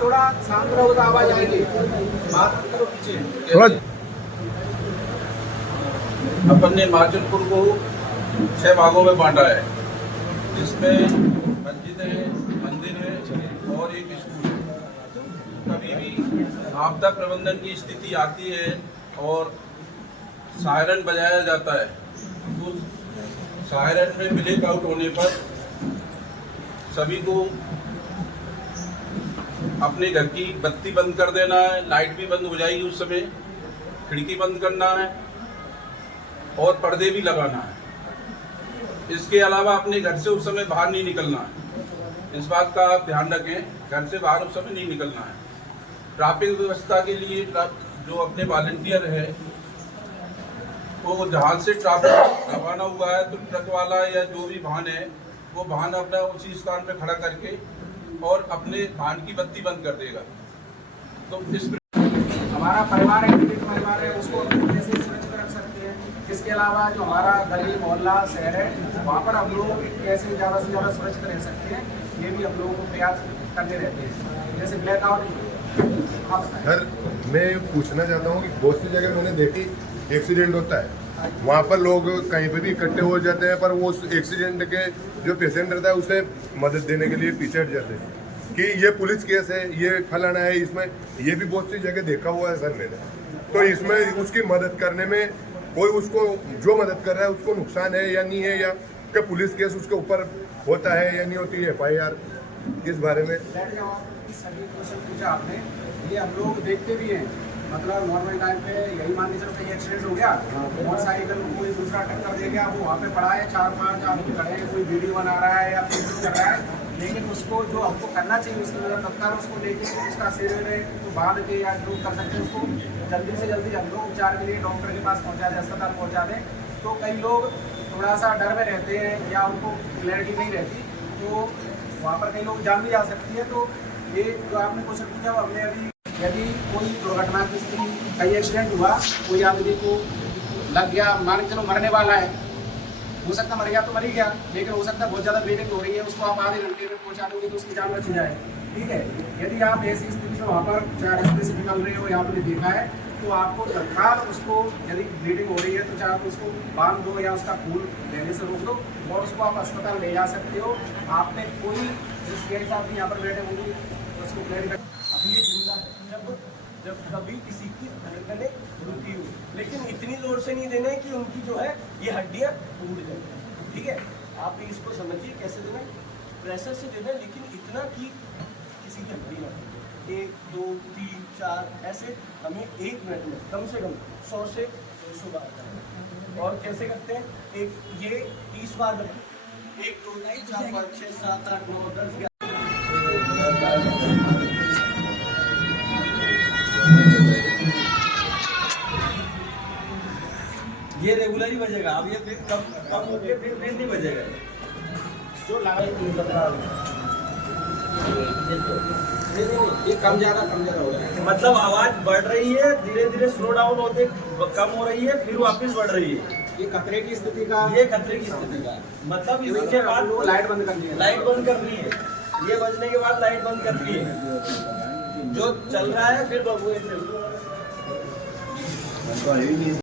थोड़ा शांत रहो तो आवाज आएगी। बात करो पीछे। अपन ने हिमाचलपुर को 6 भागों में बांटा है, जिसमें मस्जिद है, मंदिर है और एक स्कूल है। कभी भी आपदा प्रबंधन की स्थिति आती है और सायरन बजाया जाता है, तो सायरन में ब्लैक आउट होने पर सभी को अपने घर की बत्ती बंद कर देना है, लाइट भी बंद हो जाएगी उस समय, खिड़की बंद करना है और पर्दे भी लगाना है। इसके अलावा अपने घर से उस समय बाहर नहीं निकलना है। इस बात का आप ध्यान रखें, घर से बाहर उस समय नहीं निकलना है। ट्रैफिक व्यवस्था के लिए जो अपने वॉलंटियर है, वो जहाँ से ट्रैफिक रवाना हुआ है तो ट्रक वाला या जो भी वाहन है वो वाहन अपना उसी स्थान पर खड़ा करके और अपने वाहन की बत्ती बंद कर देगा। तो इस हमारा परिवार है, परिवार है, उसको कैसे सुरक्षित रख सकते हैं। इसके अलावा जो हमारा गली मोहल्ला शहर है, वहाँ पर हम लोग कैसे ज़्यादा से ज़्यादा सुरक्षित रह सकते हैं, ये भी हम लोगों को प्रयास करते रहते हैं। जैसे ब्लैकआउट। सर, मैं पूछना चाहता हूँ कि बहुत सी जगह मैंने देखी एक्सीडेंट होता है, वहाँ पर लोग कहीं पे भी इकट्ठे हो जाते हैं, पर वो उस एक्सीडेंट के जो पेशेंट रहता है उसे मदद देने के लिए पीछे हट जाते हैं कि ये पुलिस केस है, ये फलाना है। इसमें ये भी बहुत सी जगह देखा हुआ है सर मैंने। तो इसमें उसकी मदद करने में कोई उसको जो मदद कर रहा है उसको नुकसान है या नहीं है, या क्या पुलिस केस उसके ऊपर होता है या नहीं होती है FIR, इस बारे में। सभी क्वेश्चन पूछा आपने, ये हम लोग देखते भी हैं। मतलब नॉर्मल टाइम पे यही मान के चलो कहीं एक्सीडेंट हो गया, मोटरसाइकिल कोई दूसरा टक्कर दे गया, वो वहाँ पे पड़ा है, 4-5 आदमी खड़े हैं, कोई वीडियो बना रहा है या कुछ कर रहा है, लेकिन उसको जो हमको करना चाहिए उसकी वजह तत्काल उसको लेके उसका सिर तो बांध के या जो कर सकते हैं उसको जल्दी से जल्दी हम लोग उपचार के लिए डॉक्टर के पास पहुँचा दें, अस्पताल पहुँचा दें। तो कई लोग थोड़ा सा डर में रहते हैं या उनको क्लैरिटी नहीं रहती, तो वहाँ पर कई लोग जान भी जा सकती है। तो ये जो आपने क्वेश्चन पूछा, हमने अभी यदि कोई दुर्घटना की स्थिति, कहीं एक्सीडेंट हुआ, कोई आदमी को लग गया, मान के चलो मरने वाला है, हो सकता मर गया तो मर ही गया, लेकिन हो सकता है बहुत ज़्यादा ब्लीडिंग हो रही है, उसको आप आधे घंटे में पहुंचा दोगे तो उसकी जान बच जाए। ठीक है, यदि आप ऐसी स्थिति में वहाँ पर 4 रास्ते से निकल रहे हो या आपने देखा है, तो आपको तत्काल उसको, यदि ब्लीडिंग हो रही है तो चाहे उसको बांध दो या उसका खून लेने से रोक दो और उसको आप अस्पताल ले जा सकते हो। आपने कोई जिस साहब यहाँ पर बैठे होंगे उसको क्लियर अभी ये जिंदा है। जब कभी किसी की धड़कने रुकी हो, लेकिन इतनी जोर से नहीं देने कि उनकी जो है ये हड्डियां टूट जाए। ठीक है, आप इसको समझिए कैसे देना, प्रेशर से देना, लेकिन इतना कि किसी की हड्डी ना टूटे। 1, 2, 3, 4 ऐसे हमें 1 मिनट में कम से कम 100 से 150 बार करना। और कैसे करते हैं, एक ये 30 बार करते हैं, 1, 2, 3, 4, 5, 6, 7, 8, 9, 10, 11। ये रेगुलर ही बजेगा, अब ये फिर कम होके फिर नहीं बजेगा। जो लगा ये कम ज्यादा हो रहा है, मतलब आवाज बढ़ रही है, धीरे धीरे स्लो डाउन होते कम हो रही है, फिर वापस बढ़ रही है। ये खतरे की स्थिति का, ये खतरे की स्थिति का मतलब इसके बाद वो लाइट बंद करनी है, लाइट बंद करनी है, ये बजने के बाद लाइट बंद करनी है। जो चल रहा है फिर बबुए से